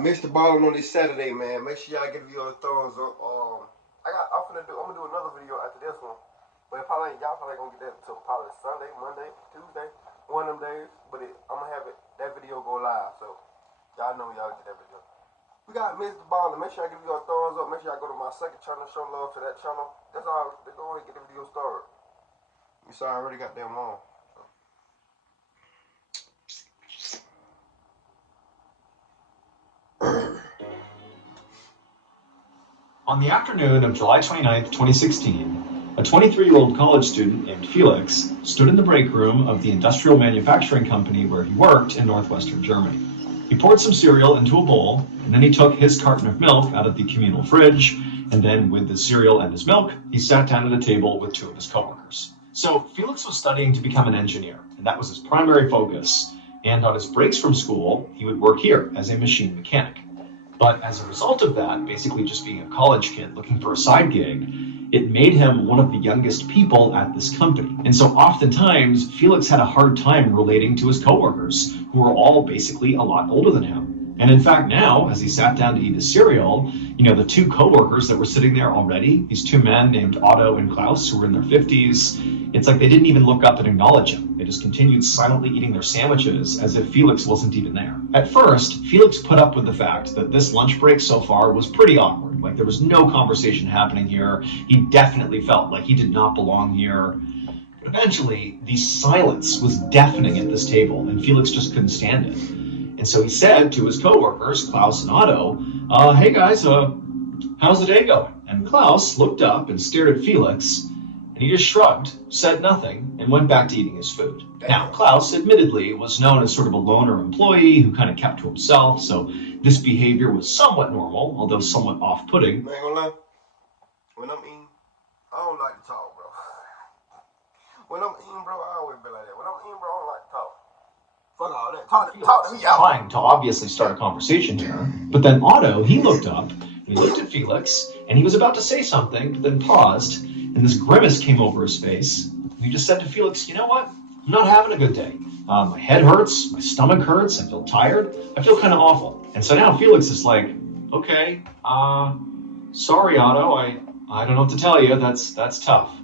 got Mr. Ballin on this Saturday, man. Make sure y'all give me your thumbs up. I'm gonna do another video after this one. But y'all probably gonna get that until probably Sunday, Monday, Tuesday, one of them days. But I'm gonna have that video go live, so y'all know y'all get that video. We got Mr. Ballin. Make sure I give you a thumbs up. Make sure y'all go to my second channel, show love to that channel. That's all. Go ahead and get the video started. You saw I already got them on. On the afternoon of July 29, 2016, a 23-year-old college student named Felix stood in the break room of the industrial manufacturing company where he worked in northwestern Germany. He poured some cereal into a bowl, and then he took his carton of milk out of the communal fridge, and then with the cereal and his milk, he sat down at a table with two of his coworkers. So Felix was studying to become an engineer, and that was his primary focus. And on his breaks from school, he would work here as a machine mechanic. But as a result of that, basically just being a college kid looking for a side gig, it made him one of the youngest people at this company. And so oftentimes, Felix had a hard time relating to his coworkers, who were all basically a lot older than him. And in fact, now, as he sat down to eat his cereal, the two coworkers that were sitting there already, these two men named Otto and Klaus, who were in their 50s, it's like they didn't even look up and acknowledge him. They just continued silently eating their sandwiches as if Felix wasn't even there. At first, Felix put up with the fact that this lunch break so far was pretty awkward. Like there was no conversation happening here. He definitely felt like he did not belong here. But eventually, the silence was deafening at this table, and Felix just couldn't stand it. And so he said to his coworkers, Klaus and Otto, hey guys, how's the day going? And Klaus looked up and stared at Felix, and he just shrugged, said nothing, and went back to eating his food. Now, Klaus, admittedly, was known as sort of a loner employee who kind of kept to himself, so this behavior was somewhat normal, although somewhat off-putting. I ain't gonna lie. When I'm eating, I don't like to talk, bro. When I'm eating, bro, I always be like that. When I'm eating, bro, I don't like to talk. Fuck all that. Talk to me out. Trying to obviously start a conversation here. But then Otto, he looked up, and he looked at Felix, and he was about to say something, but then paused, and this grimace came over his face. And he just said to Felix, you know what? I'm not having a good day. My head hurts, my stomach hurts, I feel tired, I feel kind of awful. And so now Felix is like, okay, sorry, Otto, I don't know what to tell you, that's tough.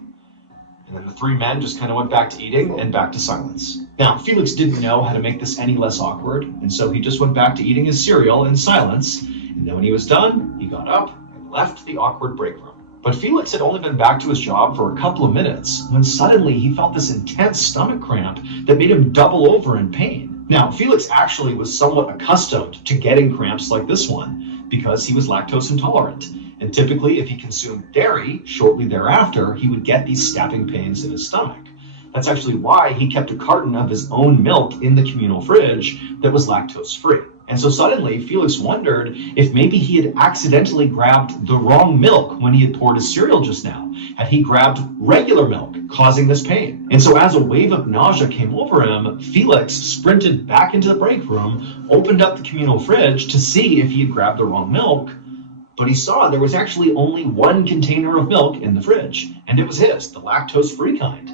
And then the three men just kind of went back to eating and back to silence. Now, Felix didn't know how to make this any less awkward, and so he just went back to eating his cereal in silence, and then when he was done, he got up and left the awkward break room. But Felix had only been back to his job for a couple of minutes when suddenly he felt this intense stomach cramp that made him double over in pain. Now, Felix actually was somewhat accustomed to getting cramps like this one because he was lactose intolerant. And typically, if he consumed dairy, shortly thereafter, he would get these stabbing pains in his stomach. That's actually why he kept a carton of his own milk in the communal fridge that was lactose-free. And so suddenly, Felix wondered if maybe he had accidentally grabbed the wrong milk when he had poured his cereal just now. Had he grabbed regular milk, causing this pain? And so as a wave of nausea came over him, Felix sprinted back into the break room, opened up the communal fridge to see if he had grabbed the wrong milk. But he saw there was actually only one container of milk in the fridge, and it was his, the lactose-free kind.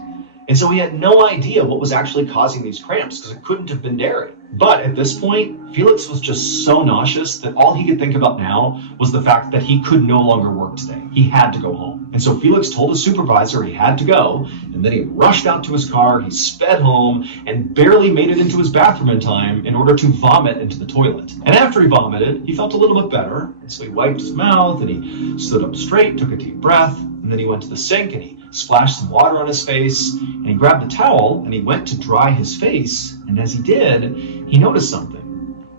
And so he had no idea what was actually causing these cramps, because it couldn't have been dairy. But at this point, Felix was just so nauseous that all he could think about now was the fact that he could no longer work today. He had to go home. And so Felix told his supervisor he had to go, and then he rushed out to his car, he sped home, and barely made it into his bathroom in time in order to vomit into the toilet. And after he vomited, he felt a little bit better, and so he wiped his mouth, and he stood up straight, took a deep breath, and then he went to the sink, and he splashed some water on his face, and he grabbed the towel, and he went to dry his face, and as he did, he noticed something.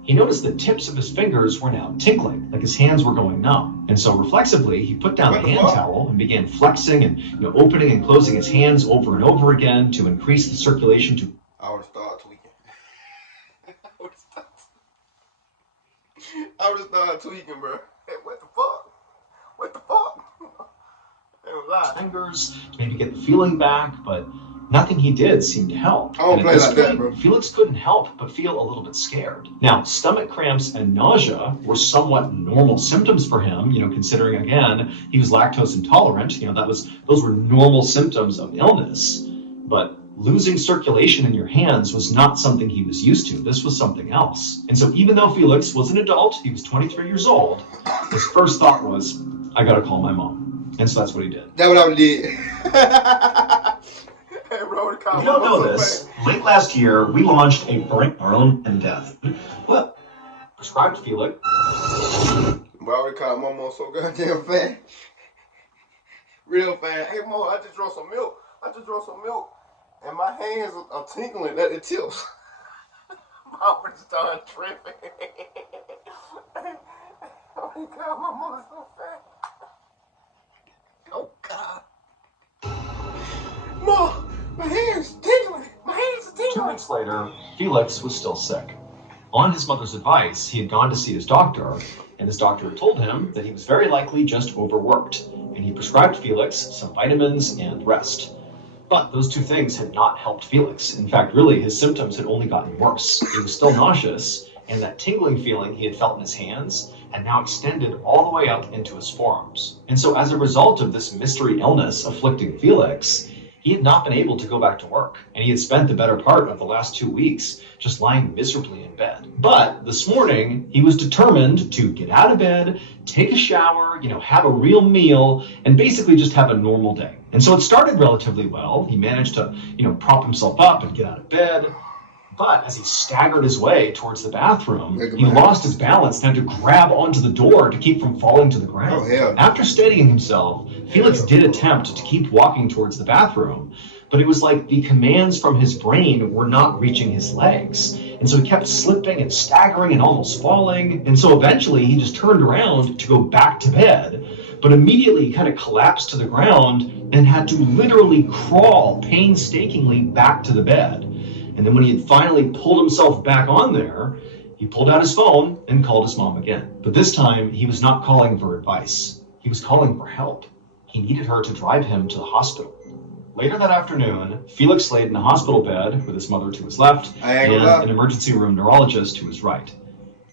He noticed the tips of his fingers were now tingling, like his hands were going numb. And so reflexively, he put down the hand towel and began flexing and opening and closing his hands over and over again to increase the circulation to... I would have started tweaking. I would have started tweaking, bro. Hey, what the fuck? What the fuck? Fingers, maybe get the feeling back, but nothing he did seemed to help. I don't play like that, bro. Felix couldn't help but feel a little bit scared. Now, stomach cramps and nausea were somewhat normal symptoms for him, considering, again, he was lactose intolerant. Those were normal symptoms of illness. But losing circulation in your hands was not something he was used to. This was something else. And so even though Felix was an adult, he was 23 years old, his first thought was, I gotta call my mom. And so that's what he did. That's what I did. Hey, bro, If you don't know this, late last year, we launched a brain own and death. What? Prescribed Felix. Bro, I already caught my mom so goddamn fast. Real fast. Hey, Mom, I just drank some milk. And my hands are tingling at the tips. Mom would start tripping. Oh my God, my mother's so fat. Oh God. Mom, my hands tingling. 2 weeks later, Felix was still sick. On his mother's advice, he had gone to see his doctor, and his doctor had told him that he was very likely just overworked, and he prescribed Felix some vitamins and rest. But those two things had not helped Felix. In fact, really, his symptoms had only gotten worse. He was still nauseous, and that tingling feeling he had felt in his hands had now extended all the way up into his forearms. And so as a result of this mystery illness afflicting Felix, he had not been able to go back to work, and he had spent the better part of the last 2 weeks just lying miserably in bed. But this morning, he was determined to get out of bed, take a shower, have a real meal, and basically just have a normal day. And so it started relatively well. He managed to, prop himself up and get out of bed. But as he staggered his way towards the bathroom, he lost his balance and had to grab onto the door to keep from falling to the ground. After steadying himself, Felix did attempt to keep walking towards the bathroom, but it was like the commands from his brain were not reaching his legs. And so he kept slipping and staggering and almost falling. And so eventually he just turned around to go back to bed, but immediately he kind of collapsed to the ground and had to literally crawl painstakingly back to the bed. And then when he had finally pulled himself back on there, he pulled out his phone and called his mom again. But this time, he was not calling for advice. He was calling for help. He needed her to drive him to the hospital. Later that afternoon, Felix laid in a hospital bed with his mother to his left and an emergency room neurologist to his right.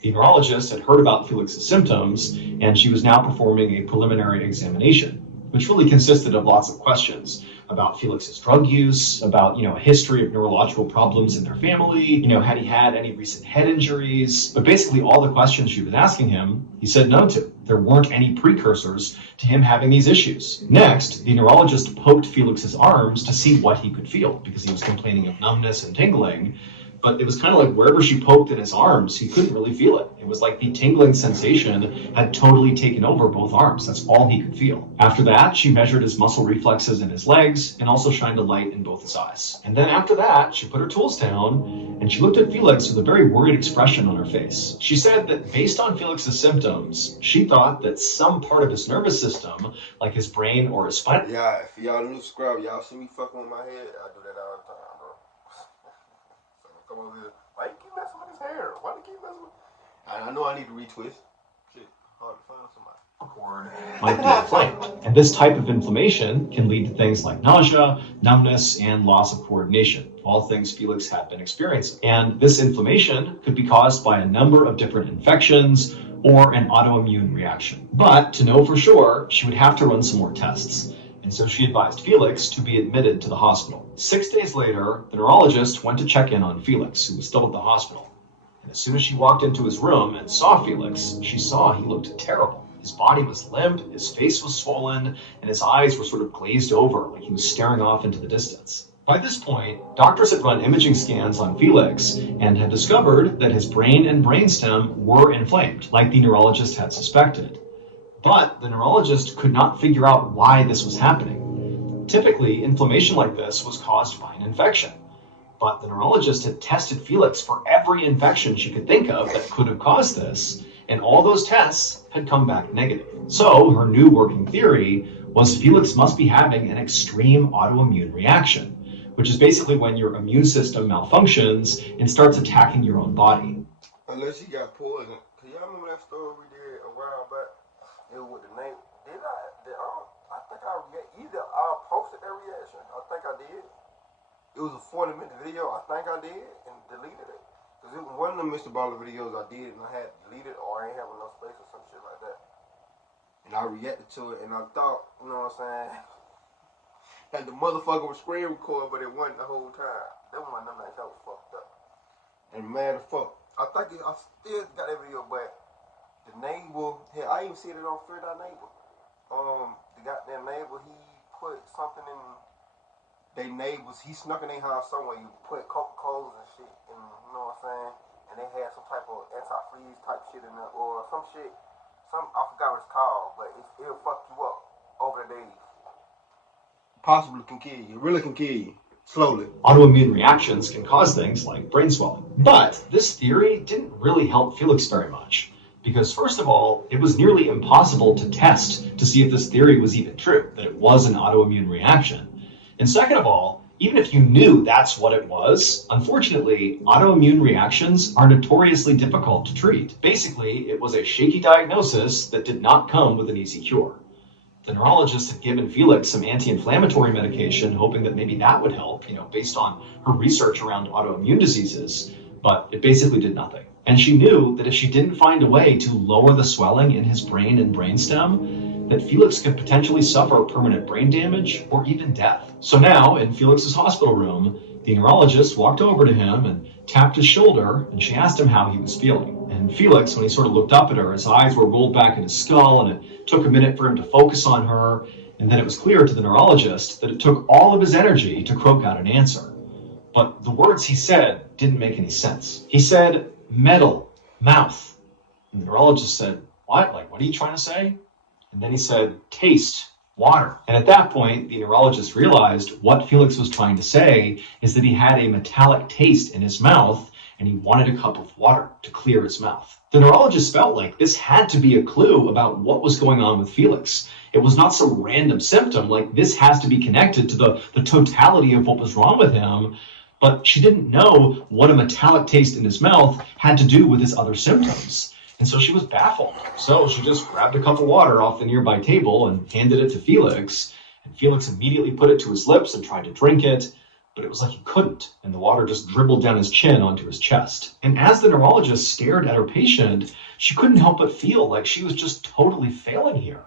The neurologist had heard about Felix's symptoms, and she was now performing a preliminary examination, which really consisted of lots of questions about Felix's drug use, about, a history of neurological problems in their family, had he had any recent head injuries. But basically all the questions she was asking him, he said no to. There weren't any precursors to him having these issues. Next, the neurologist poked Felix's arms to see what he could feel, because he was complaining of numbness and tingling. But it was kind of like wherever she poked in his arms, he couldn't really feel it. It was like the tingling sensation had totally taken over both arms. That's all he could feel. After that, she measured his muscle reflexes in his legs and also shined a light in both his eyes. And then after that, she put her tools down and she looked at Felix with a very worried expression on her face. She said that based on Felix's symptoms, she thought that some part of his nervous system, like his brain or his spine. Yeah, if y'all new subscribe, y'all see me fucking with my head, I do that all the time. Come over here. Why you keep messing with his hair? Why do you keep messing with I know I need to retwist. Shit, hard to find somebody. Might be inflamed. And this type of inflammation can lead to things like nausea, numbness, and loss of coordination, all things Felix had been experiencing. And this inflammation could be caused by a number of different infections or an autoimmune reaction. But to know for sure, she would have to run some more tests. And so she advised Felix to be admitted to the hospital. 6 days later, the neurologist went to check in on Felix, who was still at the hospital. And as soon as she walked into his room and saw Felix, she saw he looked terrible. His body was limp, his face was swollen, and his eyes were sort of glazed over, like he was staring off into the distance. By this point, doctors had run imaging scans on Felix and had discovered that his brain and brainstem were inflamed, like the neurologist had suspected. But the neurologist could not figure out why this was happening. Typically, inflammation like this was caused by an infection. But the neurologist had tested Felix for every infection she could think of that could have caused this, and all those tests had come back negative. So her new working theory was Felix must be having an extreme autoimmune reaction, which is basically when your immune system malfunctions and starts attacking your own body. Unless he got poisoned. Can y'all remember that story we did a while back? It was with the name. I think either I posted that reaction. I think I did. It was a 40-minute video. I think I did and deleted it. Because it was one of the Mr. Baller videos I did and I had deleted or I ain't have enough space or some shit like that. And I reacted to it and I thought, you know what I'm saying? Like the motherfucker was screen recording, but it wasn't the whole time. That one of them nights I was fucked up. And mad as fuck. I still got that video, but the neighbor, hell, I even see it on Fear Thy Neighbor. The goddamn neighbor, he put something in they neighbors, he snuck in their house somewhere. You put Coca-Colas and shit, and you know what I'm saying? And they had some type of antifreeze type shit in there, or some shit. I forgot what it's called, but it'll fuck you up over the days. Possibly can kill you. It really can kill you. Slowly. Autoimmune reactions can cause things like brain swelling. But this theory didn't really help Felix very much. Because first of all, it was nearly impossible to test to see if this theory was even true, that it was an autoimmune reaction. And second of all, even if you knew that's what it was, unfortunately, autoimmune reactions are notoriously difficult to treat. Basically, it was a shaky diagnosis that did not come with an easy cure. The neurologist had given Felix some anti-inflammatory medication, hoping that maybe that would help, based on her research around autoimmune diseases, but it basically did nothing. And she knew that if she didn't find a way to lower the swelling in his brain and brainstem, that Felix could potentially suffer permanent brain damage or even death. So now, in Felix's hospital room, the neurologist walked over to him and tapped his shoulder, and she asked him how he was feeling. And Felix, when he sort of looked up at her, his eyes were rolled back in his skull, and it took a minute for him to focus on her. And then it was clear to the neurologist that it took all of his energy to croak out an answer. But the words he said didn't make any sense. He said, metal, mouth. And the neurologist said, what? What are you trying to say? And then he said, taste, water. And at that point, the neurologist realized what Felix was trying to say is that he had a metallic taste in his mouth, and he wanted a cup of water to clear his mouth. The neurologist felt like this had to be a clue about what was going on with Felix. It was not some random symptom, this has to be connected to the totality of what was wrong with him. But she didn't know what a metallic taste in his mouth had to do with his other symptoms. And so she was baffled. So she just grabbed a cup of water off the nearby table and handed it to Felix. And Felix immediately put it to his lips and tried to drink it, but it was like he couldn't, and the water just dribbled down his chin onto his chest. And as the neurologist stared at her patient, she couldn't help but feel like she was just totally failing here.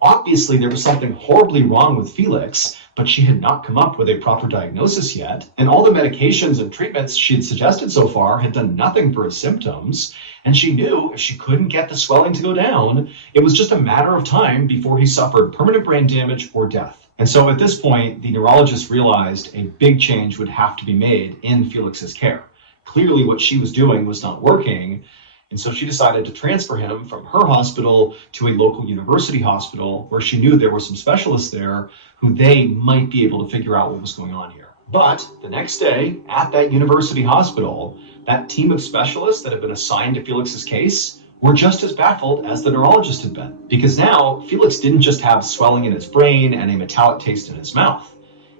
Obviously there was something horribly wrong with Felix, but she had not come up with a proper diagnosis yet, and all the medications and treatments she had suggested so far had done nothing for his symptoms, and she knew if she couldn't get the swelling to go down, it was just a matter of time before he suffered permanent brain damage or death. And so at this point, the neurologist realized a big change would have to be made in Felix's care. Clearly what she was doing was not working, and so she decided to transfer him from her hospital to a local university hospital where she knew there were some specialists there who they might be able to figure out what was going on here. But the next day at that university hospital, that team of specialists that had been assigned to Felix's case were just as baffled as the neurologist had been. Because now Felix didn't just have swelling in his brain and a metallic taste in his mouth.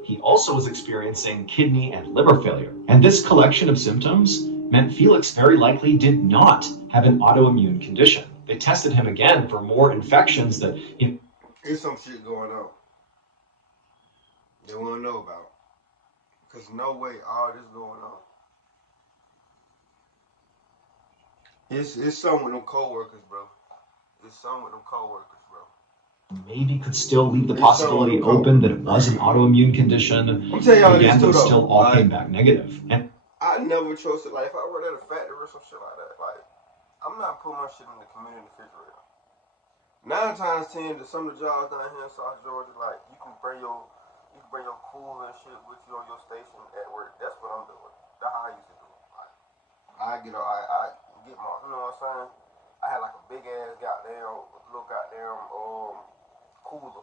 He also was experiencing kidney and liver failure. And this collection of symptoms meant Felix very likely did not have an autoimmune condition. They tested him again for more infections that... There's some shit going on they want to know about. Because no way all this going on. It's something with them co-workers, bro. It's something with them co-workers, bro. Maybe could still leave the possibility open that it was an autoimmune condition. I'm telling y'all again, this too, though. Still all came back negative. And I never trusted, if I worked at a factory or some shit like that, I'm not putting my shit in the community refrigerator. 9 times 10, some of the jobs down here in South Georgia, you can bring your cooler and shit with you on your station at work. That's what I'm doing. That's how I used to do it. I get my, you know what I'm saying? I had a big ass little cooler.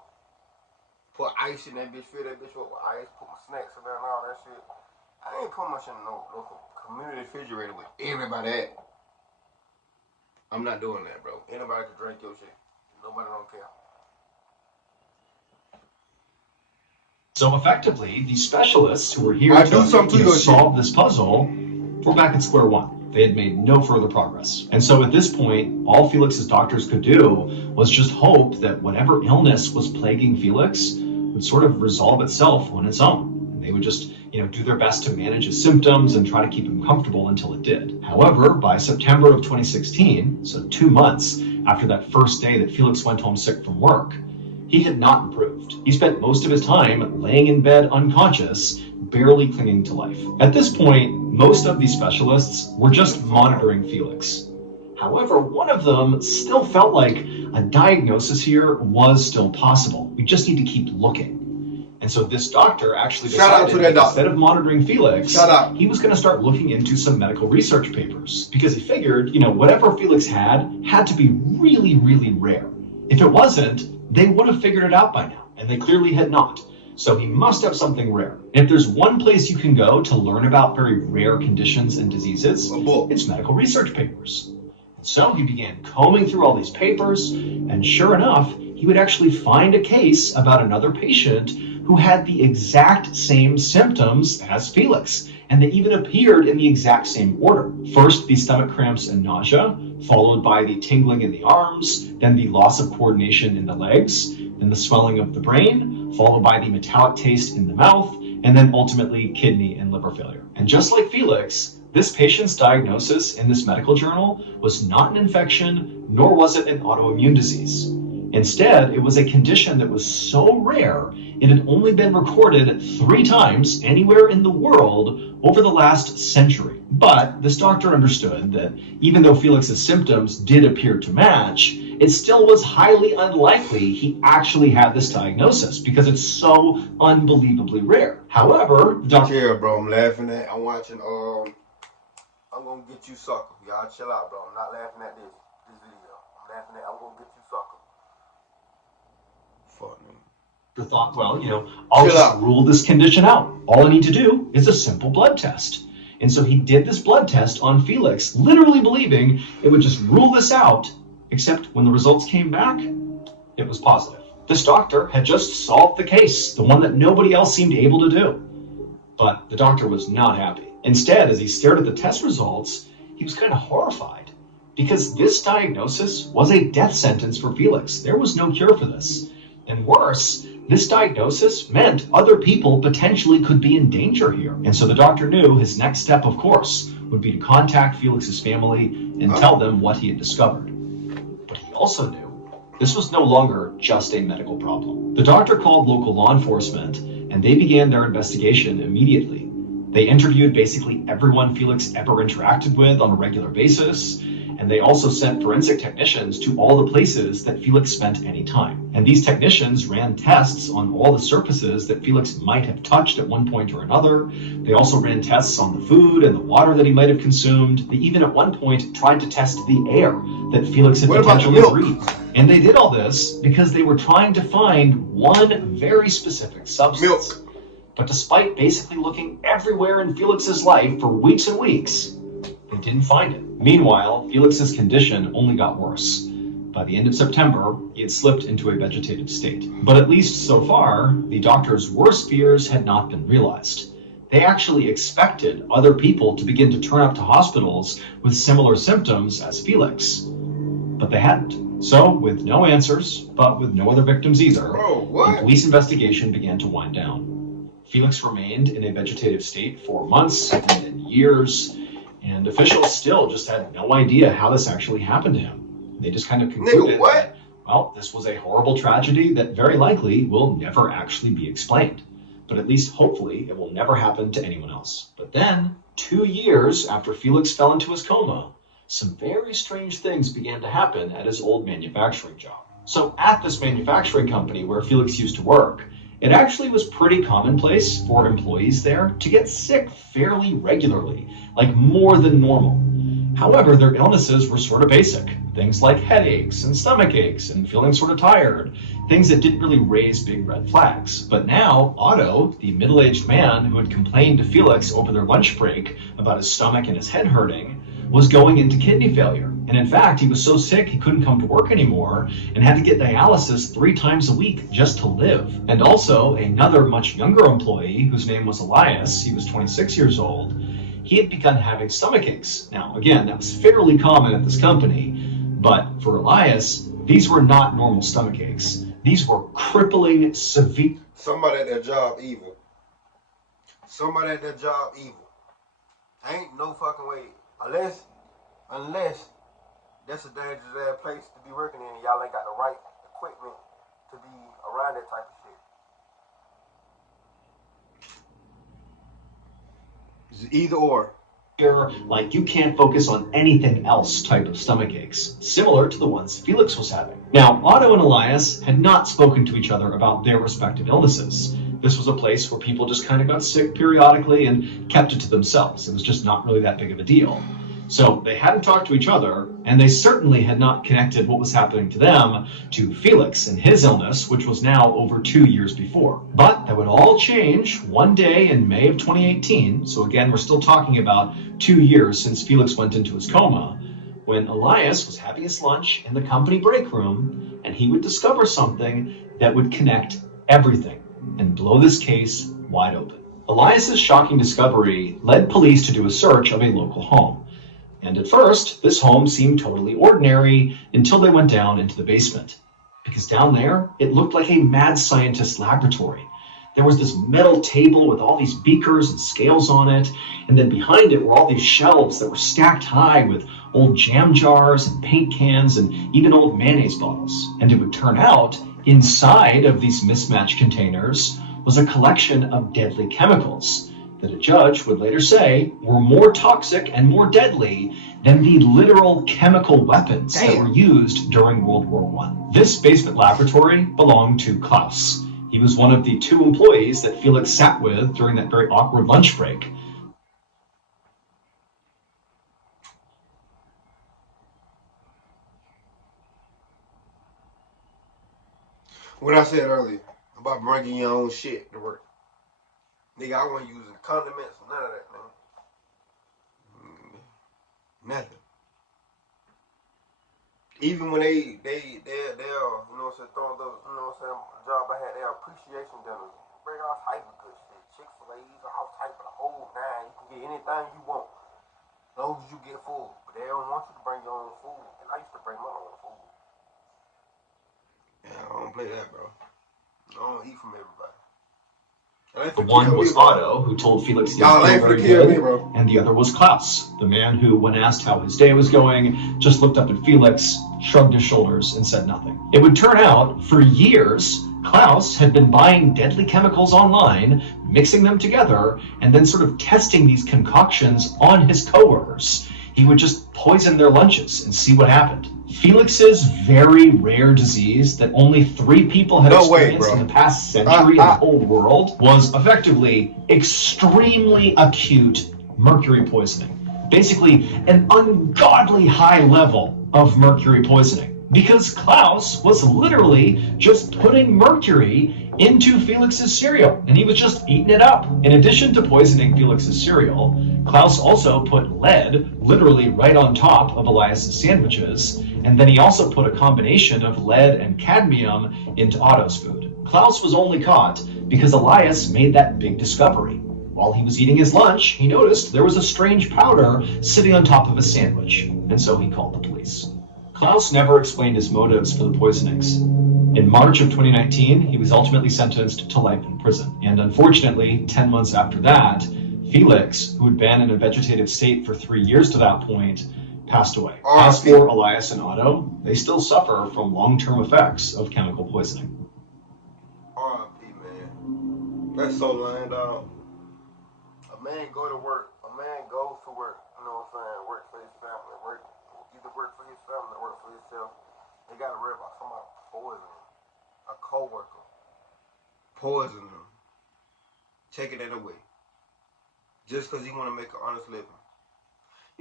Put ice in that bitch, fill that bitch up with ice, put my snacks in there and all that shit. I ain't putting my shit in no community refrigerator with everybody at. I'm not doing that, bro. Anybody can drink your shit. Nobody don't care. so effectively, the specialists who were here to solve this puzzle were back at square one. They had made no further progress. And so at this point, all Felix's doctors could do was just hope that whatever illness was plaguing Felix would sort of resolve itself on its own. And they would just, do their best to manage his symptoms and try to keep him comfortable until it did. However, by September of 2016, so 2 months after that first day that Felix went home sick from work, He had not improved. He spent most of his time laying in bed unconscious, barely clinging to life. At this point, most of these specialists were just monitoring Felix. However, one of them still felt like a diagnosis here was still possible. We just need to keep looking. And so this doctor actually decided that instead of monitoring Felix, he was going to start looking into some medical research papers, because he figured, whatever Felix had to be really, really rare. If it wasn't, they would have figured it out by now, and they clearly had not. So he must have something rare. And if there's one place you can go to learn about very rare conditions and diseases, it's medical research papers. And so he began combing through all these papers, and sure enough, he would actually find a case about another patient who had the exact same symptoms as Felix, and they even appeared in the exact same order. First, the stomach cramps and nausea, followed by the tingling in the arms, then the loss of coordination in the legs, then the swelling of the brain, followed by the metallic taste in the mouth, and then ultimately kidney and liver failure. And just like Felix, this patient's diagnosis in this medical journal was not an infection, nor was it an autoimmune disease. Instead, it was a condition that was so rare it had only been recorded 3 times anywhere in the world over the last century. But this doctor understood that even though Felix's symptoms did appear to match, it still was highly unlikely he actually had this diagnosis because it's so unbelievably rare. However, the doctor... Chill, bro. I'm laughing at... I'm watching... I'm gonna get you sucker. Y'all chill out, bro. I'm not laughing at this video. I'm laughing at... I'm gonna get you sucker. Fuck me. Thought, well, I'll just rule this condition out. All I need to do is a simple blood test. And so he did this blood test on Felix, literally believing it would just rule this out, except when the results came back, it was positive. This doctor had just solved the case, the one that nobody else seemed able to do. But the doctor was not happy. Instead, as he stared at the test results, he was kind of horrified, because this diagnosis was a death sentence for Felix. There was no cure for this. And worse, this diagnosis meant other people potentially could be in danger here. And so the doctor knew his next step, of course, would be to contact Felix's family and tell them what he had discovered. But he also knew this was no longer just a medical problem. The doctor called local law enforcement, and they began their investigation immediately. They interviewed basically everyone Felix ever interacted with on a regular basis, and they also sent forensic technicians to all the places that Felix spent any time. And these technicians ran tests on all the surfaces that Felix might have touched at one point or another. They also ran tests on the food and the water that he might have consumed. They even at one point tried to test the air that Felix had potentially breathed. And they did all this because they were trying to find one very specific substance. But despite basically looking everywhere in Felix's life for weeks and weeks, they didn't find it. Meanwhile, Felix's condition only got worse. By the end of September, he had slipped into a vegetative state. But at least so far, the doctor's worst fears had not been realized. They actually expected other people to begin to turn up to hospitals with similar symptoms as Felix. But they hadn't. So, with no answers, but with no other victims either, the police investigation began to wind down. Felix remained in a vegetative state for months and then years, and officials still just had no idea how this actually happened to him. They just kind of concluded that, well, this was a horrible tragedy that very likely will never actually be explained. But at least hopefully it will never happen to anyone else. But then, 2 years after Felix fell into his coma, some very strange things began to happen at his old manufacturing job. So at this manufacturing company where Felix used to work, it actually was pretty commonplace for employees there to get sick fairly regularly, like more than normal. However, their illnesses were sort of basic. Things like headaches and stomach aches and feeling sort of tired. Things that didn't really raise big red flags. But now, Otto, the middle-aged man who had complained to Felix over their lunch break about his stomach and his head hurting, was going into kidney failure. And in fact, he was so sick he couldn't come to work anymore and had to get dialysis 3 times a week just to live. And also, another much younger employee, whose name was Elias, he was 26 years old, he had begun having stomach aches. Now, again, that was fairly common at this company, but for Elias, these were not normal stomach aches. These were crippling, severe... Somebody at their job evil. Somebody at their job evil. Ain't no fucking way. Unless that's a dangerous ass place to be working in, y'all ain't got the right equipment to be around that type of shit. It's either or. Like you can't focus on anything else type of stomach aches, similar to the ones Felix was having. Now, Otto and Elias had not spoken to each other about their respective illnesses. This was a place where people just kind of got sick periodically and kept it to themselves. It was just not really that big of a deal. So they hadn't talked to each other, and they certainly had not connected what was happening to them to Felix and his illness, which was now over 2 years before. But that would all change one day in May of 2018. So again, we're still talking about 2 years since Felix went into his coma, when Elias was having his lunch in the company break room, and he would discover something that would connect everything and blow this case wide open. Elias's shocking discovery led police to do a search of a local home. And at first, this home seemed totally ordinary until they went down into the basement. Because down there, it looked like a mad scientist laboratory. There was this metal table with all these beakers and scales on it, and then behind it were all these shelves that were stacked high with old jam jars and paint cans and even old mayonnaise bottles. And it would turn out, inside of these mismatched containers was a collection of deadly chemicals that a judge would later say were more toxic and more deadly than the literal chemical weapons that were used during World War I. This basement laboratory belonged to Klaus. He was one of the 2 employees that Felix sat with during that very awkward lunch break. What I said earlier about bringing your own shit to work. Nigga, I wasn't using condiments or none of that, man. Nothing. Even when they'll, you know what I'm saying, throwing those, you know what I'm saying, job I had, their appreciation dinners. Bring all type of good shit. Chick-fil-A's, all type of the whole nine. You can get anything you want, as long as you get food. But they don't want you to bring your own food. And I used to bring my own food. Yeah, I don't play that, bro. I don't eat from everybody. One was Otto, who told Felix he was very good, and the other was Klaus, the man who, when asked how his day was going, just looked up at Felix, shrugged his shoulders, and said nothing. It would turn out, for years, Klaus had been buying deadly chemicals online, mixing them together, and then sort of testing these concoctions on his coworkers. He would just poison their lunches and see what happened. Felix's very rare disease that only 3 people had experienced in the past century in the whole world was effectively extremely acute mercury poisoning. Basically, an ungodly high level of mercury poisoning. Because Klaus was literally just putting mercury into Felix's cereal, and he was just eating it up. In addition to poisoning Felix's cereal, Klaus also put lead literally right on top of Elias's sandwiches, and then he also put a combination of lead and cadmium into Otto's food. Klaus was only caught because Elias made that big discovery. While he was eating his lunch, he noticed there was a strange powder sitting on top of a sandwich, and so he called the police. Klaus never explained his motives for the poisonings. In March of 2019, he was ultimately sentenced to life in prison. And unfortunately, 10 months after that, Felix, who had been in a vegetative state for 3 years to that point, passed away. As for Elias and Otto, they still suffer from long-term effects of chemical poisoning. R.I.P., man. That's so lying, dog. A man go to work. A man goes to work. You know what I'm saying? Work for his family. Either work for his family or work for himself. They got to worry about somebody poisoning a co-worker. Poisoning them. Taking it away. Just because he want to make an honest living.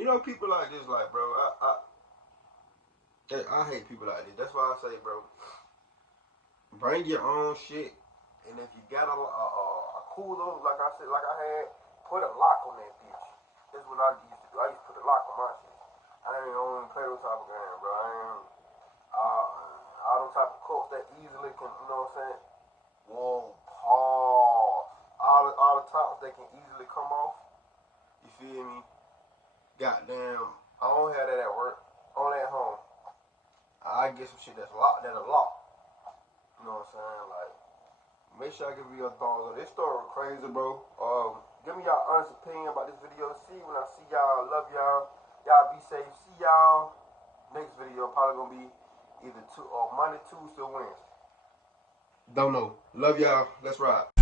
You know, people like this, like, bro, I hate people like this. That's why I say, bro, bring your own shit. And if you got a cooler, like I said, like I had, put a lock on that bitch. That's what I used to do. I used to put a lock on my shit. I ain't even play those type of game, bro. I ain't all those type of coats that easily can, you know what I'm saying? Whoa, pause. All the tops that can easily come off. You feel me? Goddamn, I don't have that at work. Only at home. I get some shit that's locked, that'll lock. You know what I'm saying? Like, make sure I give you your thoughts on this story. Crazy, bro. Give me y'all honest opinion about this video. See when I see y'all. Love y'all. Y'all be safe. See y'all. Next video probably gonna be either Monday, Tuesday, or Wednesday. Don't know. Love y'all. Let's ride.